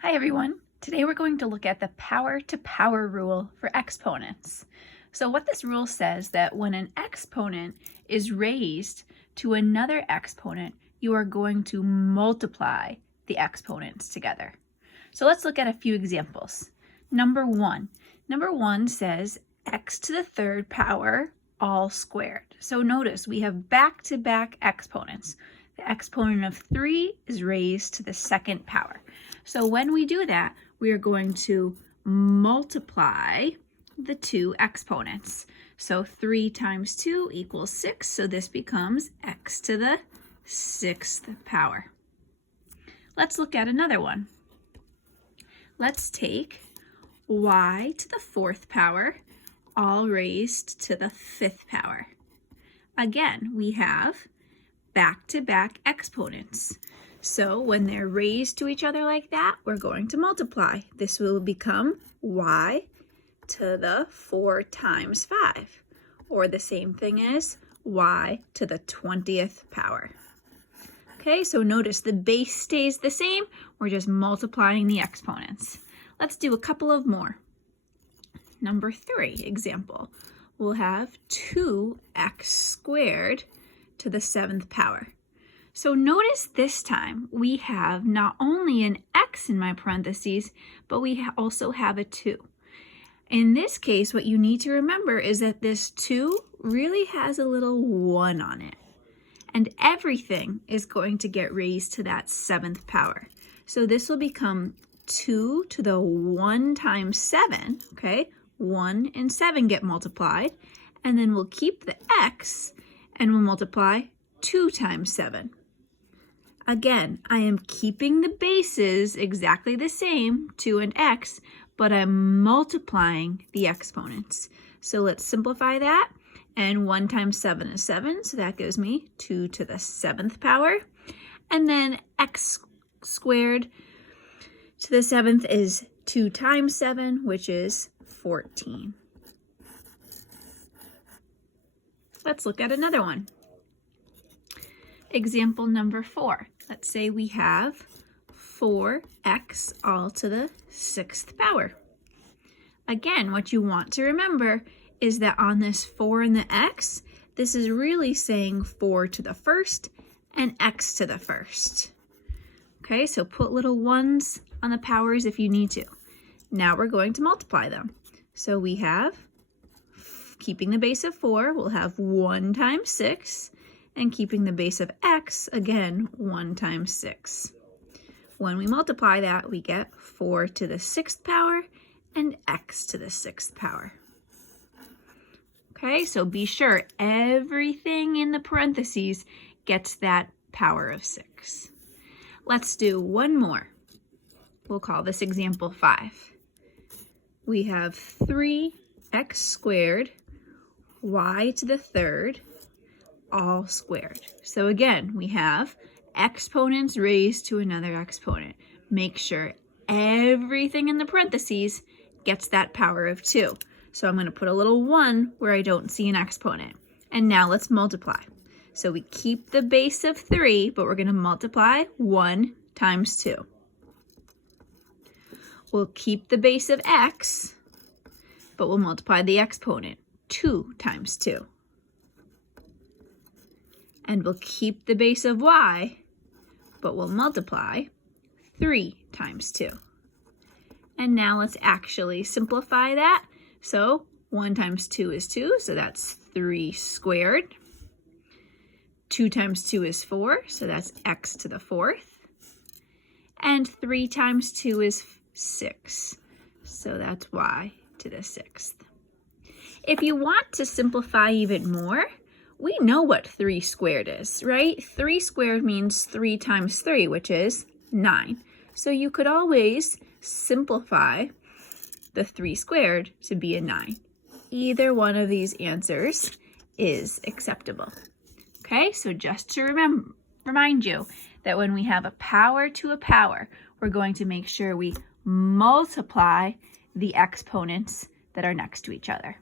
Hi everyone. Today we're going to look at the power to power rule for exponents. So what this rule says that when an exponent is raised to another exponent, you are going to multiply the exponents together. So let's look at a few examples. Number one says x to the third power all squared. So notice we have back-to-back exponents. The exponent of 3 is raised to the second power. So when we do that, we are going to multiply the two exponents. So 3 times 2 equals 6, so this becomes x to the 6th power. Let's look at another one. Let's take y to the 4th power, all raised to the 5th power. Again, we have back-to-back exponents. So when they're raised to each other like that, we're going to multiply. This will become y to the 4 times 5, or the same thing as y to the 20th power. Okay, so notice the base stays the same. We're just multiplying the exponents. Let's do a couple of more. Number 3 example. We'll have 2x squared to the 7th power. So notice this time we have not only an x in my parentheses, but we also have a 2. In this case, what you need to remember is that this 2 really has a little 1 on it. And everything is going to get raised to that 7th power. So this will become 2 to the 1 times 7, okay? 1 and 7 get multiplied, and then we'll keep the x and we'll multiply 2 times 7. Again, I am keeping the bases exactly the same, 2 and x, but I'm multiplying the exponents. So let's simplify that. And 1 times 7 is 7, so that gives me 2 to the 7th power. And then x squared to the 7th is 2 times 7, which is 14. Let's look at another one. Example number 4. Let's say we have 4x all to the 6th power. Again, what you want to remember is that on this 4 and the x, this is really saying 4 to the 1st and x to the 1st. Okay, so put little ones on the powers if you need to. Now we're going to multiply them. So we have, keeping the base of 4, we'll have 1 times 6, and keeping the base of x, again, 1 times 6. When we multiply that, we get 4 to the 6th power and x to the 6th power. Okay, so be sure everything in the parentheses gets that power of 6. Let's do one more. We'll call this example 5. We have 3x squared, y to the 3rd, all squared. So again, we have exponents raised to another exponent. Make sure everything in the parentheses gets that power of 2. So I'm going to put a little 1 where I don't see an exponent. And now let's multiply. So we keep the base of 3, but we're going to multiply 1 times 2. We'll keep the base of x, but we'll multiply the exponent, 2 times 2. And we'll keep the base of y, but we'll multiply 3 times 2. And now let's actually simplify that. So 1 times 2 is 2, so that's 3 squared. 2 times 2 is 4, so that's x to the 4th. And 3 times 2 is 6, so that's y to the 6th. If you want to simplify even more, we know what 3 squared is, right? 3 squared means 3 times 3, which is 9. So you could always simplify the 3 squared to be a 9. Either one of these answers is acceptable. Okay, so just to remind you that when we have a power to a power, we're going to make sure we multiply the exponents that are next to each other.